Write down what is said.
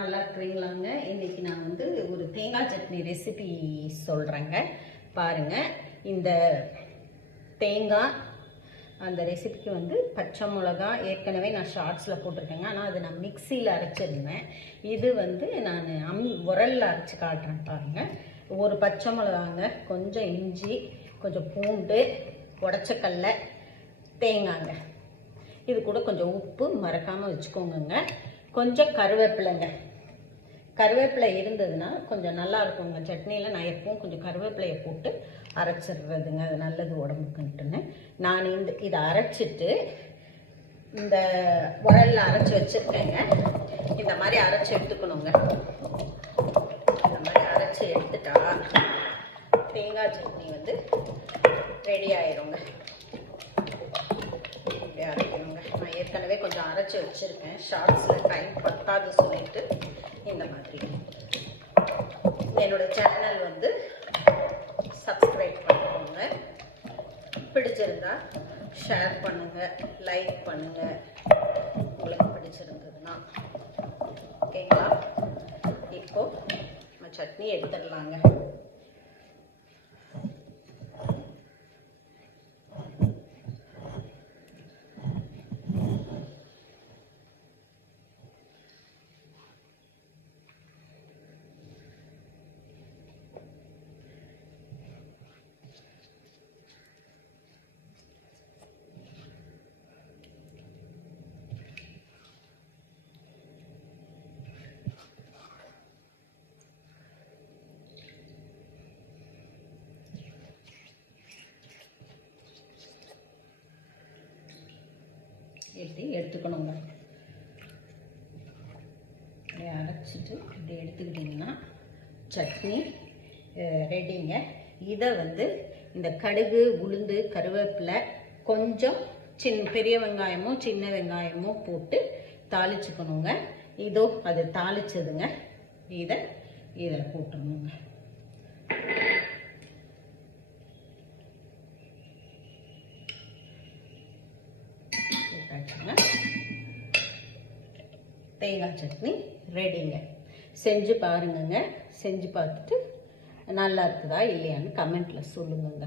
நல்லா இருக்கிறீங்களாங்க. இன்னைக்கு நான் வந்து ஒரு தேங்காய் சட்னி ரெசிபி சொல்கிறேங்க. பாருங்கள், இந்த தேங்காய் அந்த ரெசிபிக்கு வந்து பச்சை மிளகா ஏற்கனவே நான் ஷார்ட்ஸில் போட்டிருக்கேங்க. ஆனால் அது நான் மிக்சியில் அரைச்சிருந்தேன். இது வந்து நான் உரலில் அரைச்சி காட்டுறேன் பாருங்கள். ஒரு பச்சை மிளகாங்க, கொஞ்சம் இஞ்சி, கொஞ்சம் பூண்டு, உடச்சக்கல்ல, தேங்காய்ங்க. இது கூட கொஞ்சம் உப்பு மறக்காமல் வச்சுக்கோங்க. கொஞ்சம் கருவேப்பிலைங்க. கருவேப்பிலை இருந்ததுன்னா கொஞ்சம் நல்லா இருக்குங்க சட்னியில். நான் எப்பவும் கொஞ்சம் கருவேப்பிலையை போட்டு அரைச்சிடுறதுங்க, அது நல்லது உடம்புக்குன்ட்டுன்னு. நான் இதை அரைச்சிட்டு இந்த உரலில் அரைச்சி வச்சுருக்கேங்க. இந்த மாதிரி அரைச்சி எடுத்துக்கணுங்க. இந்த மாதிரி அரைச்சி எடுத்துட்டா தேங்காய் சட்னி வந்து ரெடி ஆயிருங்க. இப்படி அரைக்கணுங்க. நான் ஏற்கனவே கொஞ்சம் அரைச்சி வச்சுருக்கேன். ஷார்ட்ஸில் டைம் பத்தாது சொல்லிட்டு இந்த மாதிரி. என்னோடய சேனல் வந்து சப்ஸ்கிரைப் பண்ணிக்கோங்க. பிடிச்சிருந்தா ஷேர் பண்ணுங்கள், லைக் பண்ணுங்கள் உங்களுக்கு பிடிச்சிருந்ததுன்னா. ஓகேங்களா? இப்போது நம்ம சட்னி எடுத்துடலாங்க. இப்படி எடுத்துக்கணுங்க. இப்படி அரைச்சிட்டு இப்படி எடுத்துக்கிட்டிங்கன்னா சட்னி ரெடிங்க. இதை வந்து இந்த கடுகு, உளுந்து, கருவேப்பிலை, கொஞ்சம் பெரிய வெங்காயமோ சின்ன வெங்காயமோ போட்டு தாளிச்சுக்கணுங்க. இதோ அது தாளிச்சதுங்க. இதை போட்டுருணுங்க. தேங்காய் சட்னி ரெடிங்க. செஞ்சு பாருங்கங்க. செஞ்சு பார்த்துட்டு நல்லா இருக்குதா இல்லையான்னு கமெண்ட்டில் சொல்லுங்கங்க.